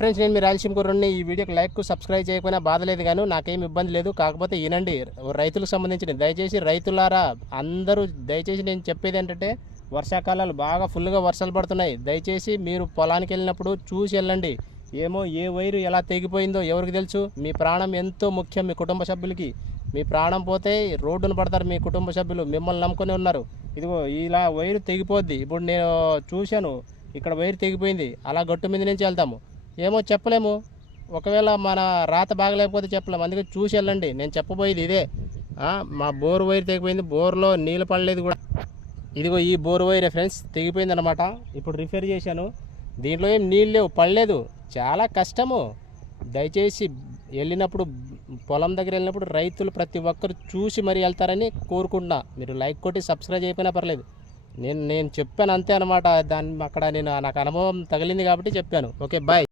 Friends, నేను మీ రాయలసీమ కుర్రోడిని. ఈ వీడియోకి లైక్ సబ్స్క్రైబ్ చేయకపోయినా బాధ లేదు, కానీ నాకేం ఇబ్బంది లేదు. కాకపోతే వినండి, రైతులకు సంబంధించిన దయచేసి రైతులారా అందరూ దయచేసి నేను చెప్పేది ఏంటంటే, వర్షాకాలాలు బాగా ఫుల్గా వర్షాలు పడుతున్నాయి. దయచేసి మీరు పొలానికి వెళ్ళినప్పుడు చూసి వెళ్ళండి. ఏమో ఏ వైరు ఎలా తెగిపోయిందో ఎవరికి తెలుసు. మీ ప్రాణం ఎంతో ముఖ్యం మీ కుటుంబ సభ్యులకి. మీ ప్రాణం పోతే రోడ్డున పడతారు మీ కుటుంబ సభ్యులు, మిమ్మల్ని నమ్ముకొని ఉన్నారు. ఇదిగో ఇలా వైరు తెగిపోద్ది. ఇప్పుడు నేను చూశాను, ఇక్కడ వైరు తెగిపోయింది. అలా గట్టు మీద నుంచి వెళ్తాము, ఏమో చెప్పలేము. ఒకవేళ మన రాత బాగలేకపోతే చెప్పలేము. అందుకే చూసి వెళ్ళండి. నేను చెప్పబోయేది ఇదే. మా బోరు వైర్ తెగిపోయింది, బోర్లో నీళ్ళు పడలేదు కూడా. ఇదిగో ఈ బోరు వైరే ఫ్రెండ్స్, తెగిపోయింది అనమాట. ఇప్పుడు రిపేర్ చేశాను. దీంట్లో ఏం నీళ్ళు లేవు, పడలేదు. చాలా కష్టము. దయచేసి వెళ్ళినప్పుడు, పొలం దగ్గర వెళ్ళినప్పుడు రైతులు ప్రతి ఒక్కరు చూసి మరీ వెళ్తారని కోరుకుంటున్నా. మీరు లైక్ కొట్టి సబ్స్క్రైబ్ అయిపోయినా పర్లేదు. నేను చెప్పాను అంతే అనమాట. దాన్ని అక్కడ నాకు అనుభవం తగిలింది కాబట్టి చెప్పాను. Okay, bye.